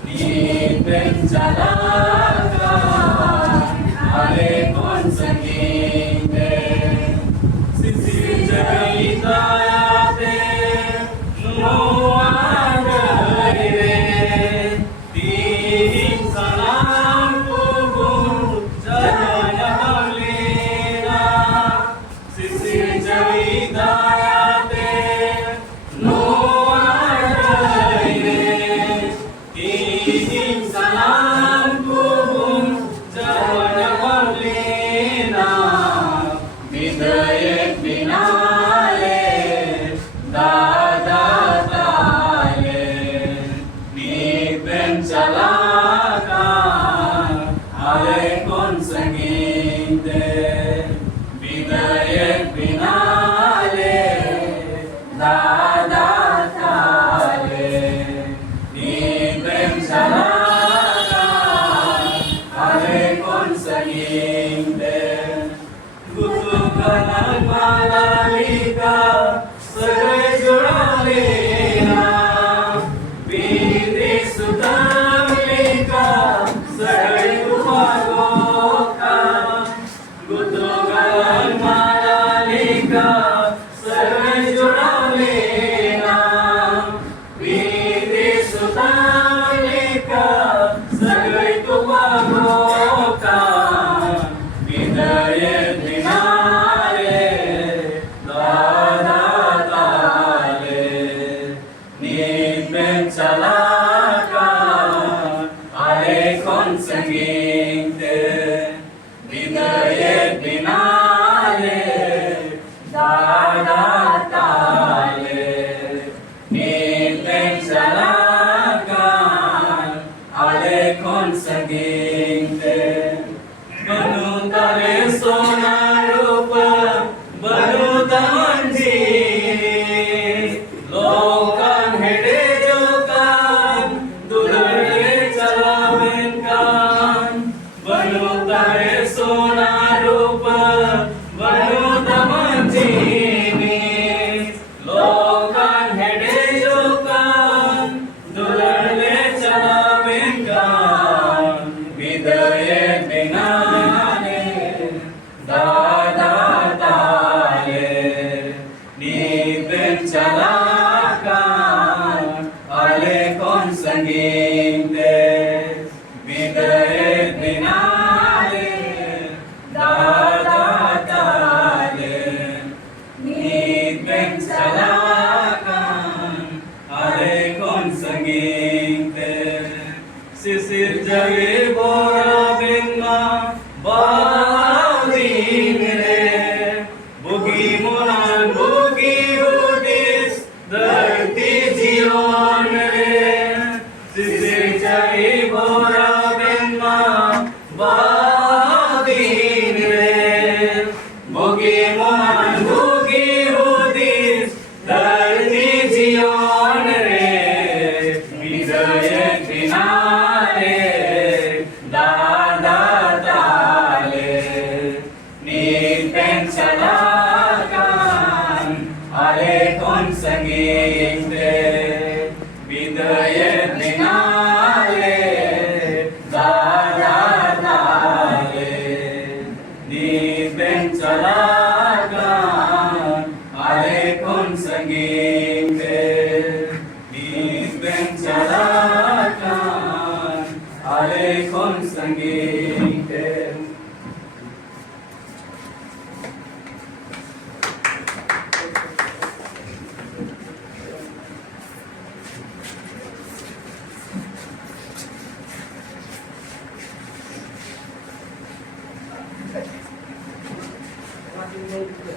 Ni ben dadat alin ni pencalakan alekon senginte bidayek binale dadat alin ni pencalakan alekon senginte gutukan malalika सगळे जुळवले ना बिंदी सुधारले का सगळे उभारो का गुतोगल माराले का सगळे जुळवले ना बिंदी सुधारले का सगळे उभारो का विदय दिनाले Calakan alekon senginte bidayek binale dadat ale niten calakan alekon senginte banutare sona rupa banuta manjini lokan hede बनूतारे सोना रूप बनूता मंजिनी लोकान हेडे जोकान दुलले चलावेन कान विदये दिनाने दादात आले नीबेन चलाकान आले कोण संगीते विदये दिनाले दादात आले नीबेन चलाकान आले कोण संगीते शिशिर जवे बोरा बिन्ना बादीन रे बुगी मुनान बुगी उदिस धरती जीवन रे शिशिर जवे बोरा बिन्ना बादीन रे बुगी मुनान बुगी उदिस धरती जीवन रे विदयक दिनाले दादात आले नीten calakan alekon senginte विदयक दिनाले दादात आले नीten calakan alekon senginte नीten calakan alekon senginte Thank you.